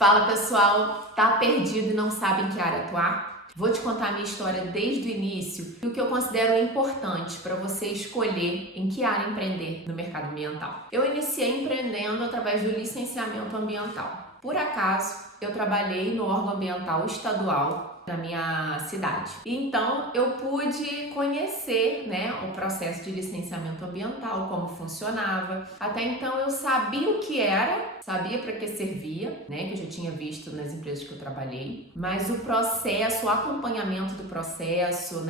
Fala pessoal, tá perdido e não sabe em que área atuar? Vou te contar a minha história desde o início e o que eu considero importante para você escolher em que área empreender no mercado ambiental. Eu iniciei empreendendo através do licenciamento ambiental. Por acaso, eu trabalhei no órgão ambiental estadual na minha cidade. Então, eu pude conhecer, o processo de licenciamento ambiental, como funcionava. Até então, eu sabia o que era, sabia para que servia, que eu já tinha visto nas empresas que eu trabalhei, mas o processo, o acompanhamento do processo,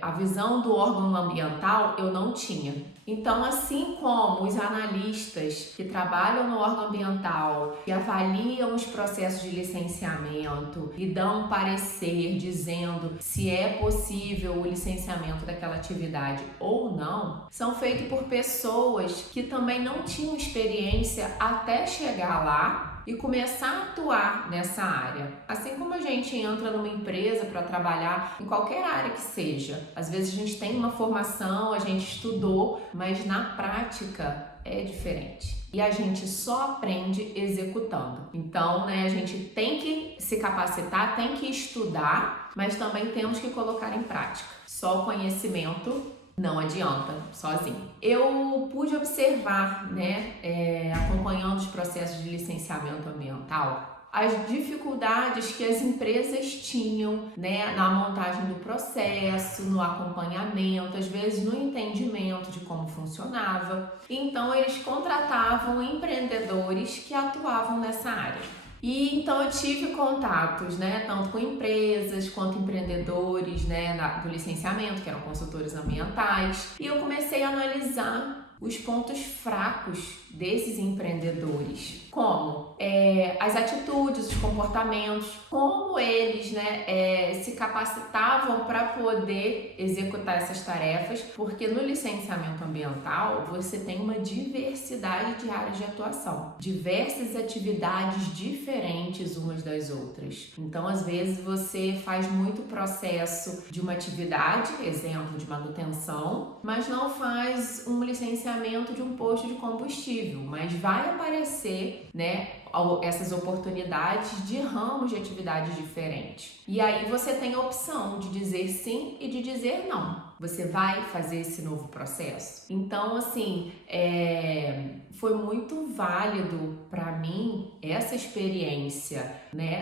a visão do órgão ambiental, eu não tinha. Então, assim como os analistas que trabalham no órgão ambiental, que avaliam os processos de licenciamento e dão um parecer dizendo se é possível o licenciamento daquela atividade ou não, são feitos por pessoas que também não tinham experiência até chegar lá e começar a atuar nessa área. Assim como a gente entra numa empresa para trabalhar em qualquer área que seja. Às vezes a gente tem uma formação, a gente estudou, mas na prática é diferente. E a gente só aprende executando. Então, a gente tem que se capacitar, tem que estudar, mas também temos que colocar em prática. Só o conhecimento não adianta sozinho. Eu pude observar, acompanhando os processos de licenciamento ambiental, as dificuldades que as empresas tinham, na montagem do processo, no acompanhamento, às vezes no entendimento de como funcionava. Então, eles contratavam empreendedores que atuavam nessa área. E então eu tive contatos, tanto com empresas quanto empreendedores, do licenciamento, que eram consultores ambientais, e eu comecei a analisar os pontos fracos desses empreendedores, como as atitudes, os comportamentos, como eles se capacitavam para poder executar essas tarefas, porque no licenciamento ambiental você tem uma diversidade de áreas de atuação, diversas atividades diferentes umas das outras. Então, às vezes você faz muito processo de uma atividade, exemplo de manutenção, mas não faz um licenciamento de um posto de combustível, mas vai aparecer, essas oportunidades de ramos de atividades diferentes. E aí você tem a opção de dizer sim e de dizer não. Você vai fazer esse novo processo? Então, assim, foi muito válido para mim essa experiência,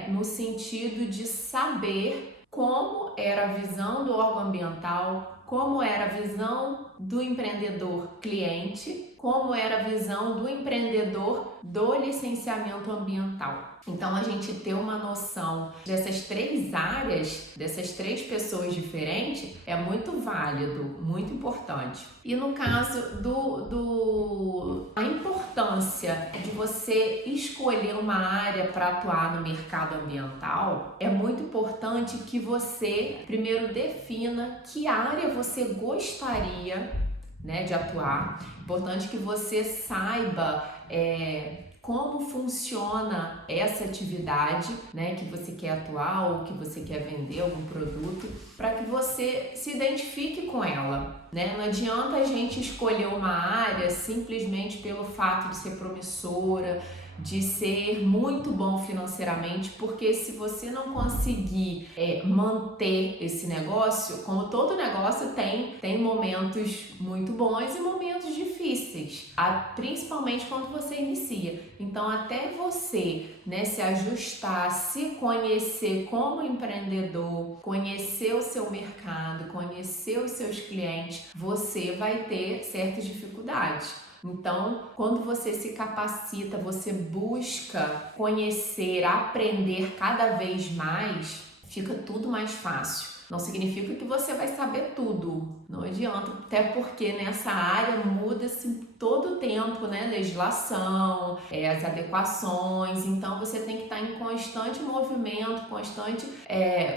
no sentido de saber como era a visão do órgão ambiental, como era a visão do empreendedor cliente, como era a visão do empreendedor do licenciamento ambiental. Então, a gente ter uma noção dessas três áreas, dessas três pessoas diferentes, é muito válido, muito importante. E no caso a importância de você escolher uma área para atuar no mercado ambiental, é muito importante que você primeiro defina que área você gostaria de atuar. Importante que você saiba como funciona essa atividade, que você quer atuar ou que você quer vender algum produto, para que você se identifique com ela, Não adianta a gente escolher uma área simplesmente pelo fato de ser promissora, de ser muito bom financeiramente, porque se você não conseguir manter esse negócio, como todo negócio tem momentos muito bons e momentos difíceis, principalmente quando você inicia. Então, até você se ajustar, se conhecer como empreendedor, conhecer o seu mercado, conhecer os seus clientes, você vai ter certas dificuldades. Então, quando você se capacita, você busca conhecer, aprender cada vez mais, fica tudo mais fácil. Não significa que você vai saber tudo, não adianta, até porque nessa área muda-se todo o tempo, legislação, as adequações, então você tem que estar em constante movimento, constante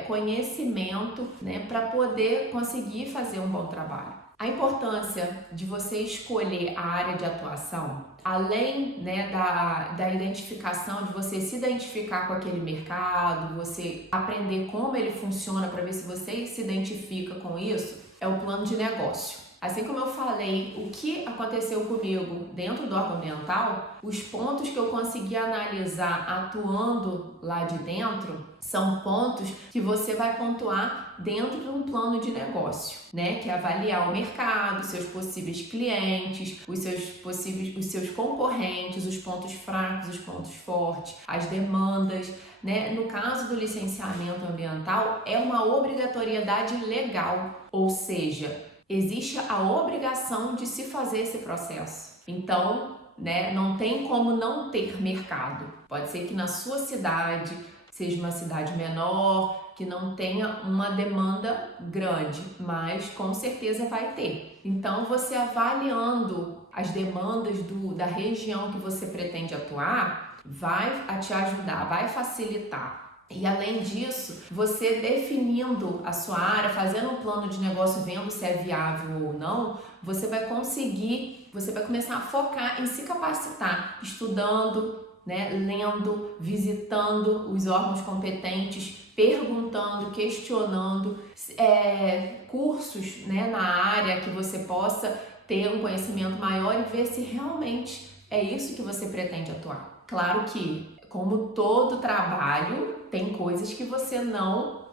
conhecimento, para poder conseguir fazer um bom trabalho. A importância de você escolher a área de atuação, além da identificação, de você se identificar com aquele mercado, você aprender como ele funciona para ver se você se identifica com isso, é o plano de negócio. Assim como eu falei, o que aconteceu comigo dentro do órgão ambiental, os pontos que eu consegui analisar atuando lá de dentro são pontos que você vai pontuar dentro de um plano de negócio, né? Que é avaliar o mercado, seus possíveis clientes, os seus concorrentes, os pontos fracos, os pontos fortes, as demandas, né? No caso do licenciamento ambiental, é uma obrigatoriedade legal, ou seja, existe a obrigação de se fazer esse processo. Então, né, não tem como não ter mercado. Pode ser que na sua cidade seja uma cidade menor, que não tenha uma demanda grande, mas com certeza vai ter. Então, você avaliando as demandas da região que você pretende atuar, vai te ajudar, vai facilitar. E além disso, você definindo a sua área, fazendo um plano de negócio, vendo se é viável ou não, você vai começar a focar em se capacitar, estudando, né, lendo, visitando os órgãos competentes, perguntando, questionando, cursos, né, na área que você possa ter um conhecimento maior e ver se realmente é isso que você pretende atuar. Claro que, como todo trabalho, tem coisas que você não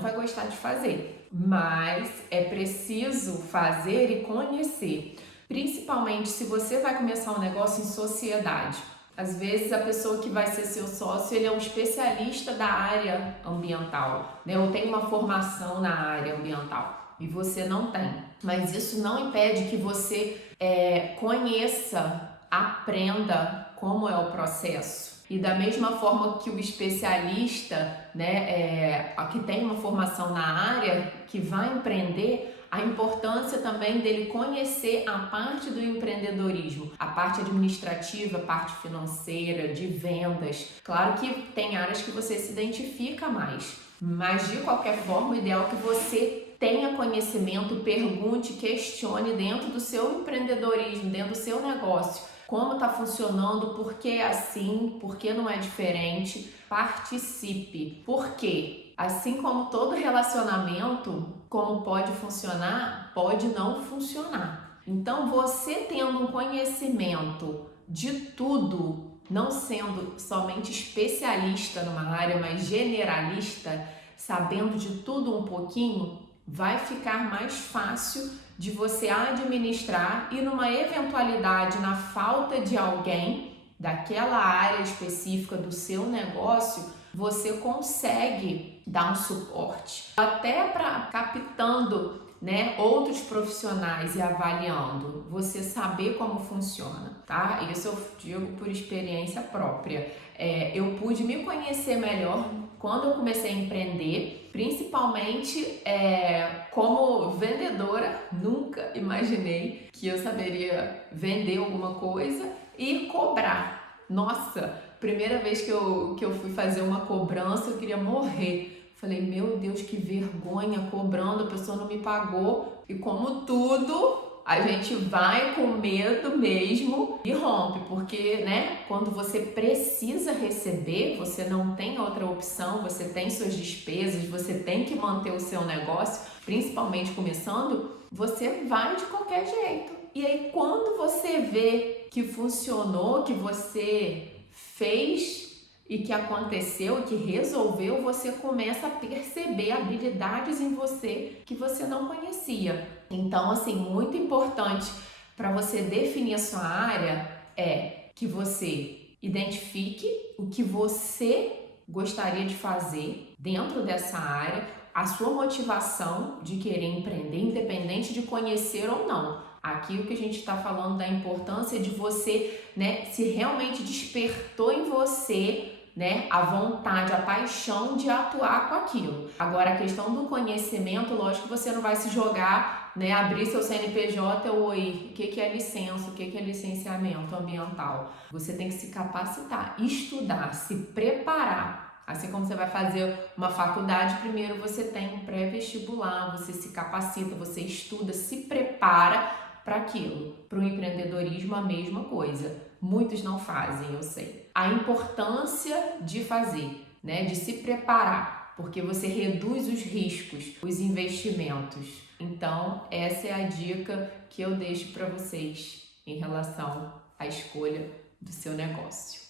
vai gostar de fazer, mas é preciso fazer e conhecer, principalmente se você vai começar um negócio em sociedade. Às vezes a pessoa que vai ser seu sócio, ele é um especialista da área ambiental, né? Ou tem uma formação na área ambiental e você não tem. Mas isso não impede que você conheça, aprenda como é o processo. E da mesma forma que o especialista, né, que tem uma formação na área, que vai empreender, a importância também dele conhecer a parte do empreendedorismo, a parte administrativa, a parte financeira, de vendas. Claro que tem áreas que você se identifica mais, mas de qualquer forma o ideal é que você tenha conhecimento, pergunte, questione dentro do seu empreendedorismo, dentro do seu negócio. Como está funcionando, por que é assim, por que não é diferente, participe. Por quê? Assim como todo relacionamento, como pode funcionar, pode não funcionar. Então, você tendo um conhecimento de tudo, não sendo somente especialista numa área, mas generalista, sabendo de tudo um pouquinho, vai ficar mais fácil de você administrar e numa eventualidade, na falta de alguém daquela área específica do seu negócio, você consegue dar um suporte. Até para captando, né, outros profissionais e avaliando, você saber como funciona, tá? Isso eu digo por experiência própria. Eu pude me conhecer melhor quando eu comecei a empreender, principalmente como vendedora. Nunca imaginei que eu saberia vender alguma coisa e cobrar. Nossa, primeira vez que eu fui fazer uma cobrança, eu queria morrer. Falei, meu Deus, que vergonha, cobrando, a pessoa não me pagou. E como tudo, a gente vai com medo mesmo e rompe, porque, né, quando você precisa receber, você não tem outra opção, você tem suas despesas, você tem que manter o seu negócio, principalmente começando, você vai de qualquer jeito. E aí, quando você vê que funcionou, que você fez e que aconteceu, que resolveu, você começa a perceber habilidades em você que você não conhecia. Então, assim, muito importante para você definir a sua área é que você identifique o que você gostaria de fazer dentro dessa área, a sua motivação de querer empreender, independente de conhecer ou não. Aqui o que a gente está falando da importância de você, né, se realmente despertou em você, né, a vontade, a paixão de atuar com aquilo. Agora, a questão do conhecimento, lógico que você não vai se jogar, né, abrir seu CNPJ, oi, o que é licença, o que é licenciamento ambiental. Você tem que se capacitar, estudar, se preparar. Assim como você vai fazer uma faculdade, primeiro você tem um pré-vestibular, você se capacita, você estuda, se prepara para aquilo. Para o empreendedorismo, a mesma coisa. Muitos não fazem, eu sei. A importância de fazer, né, de se preparar. porque você reduz os riscos, os investimentos. Então, essa é a dica que eu deixo para vocês em relação à escolha do seu negócio.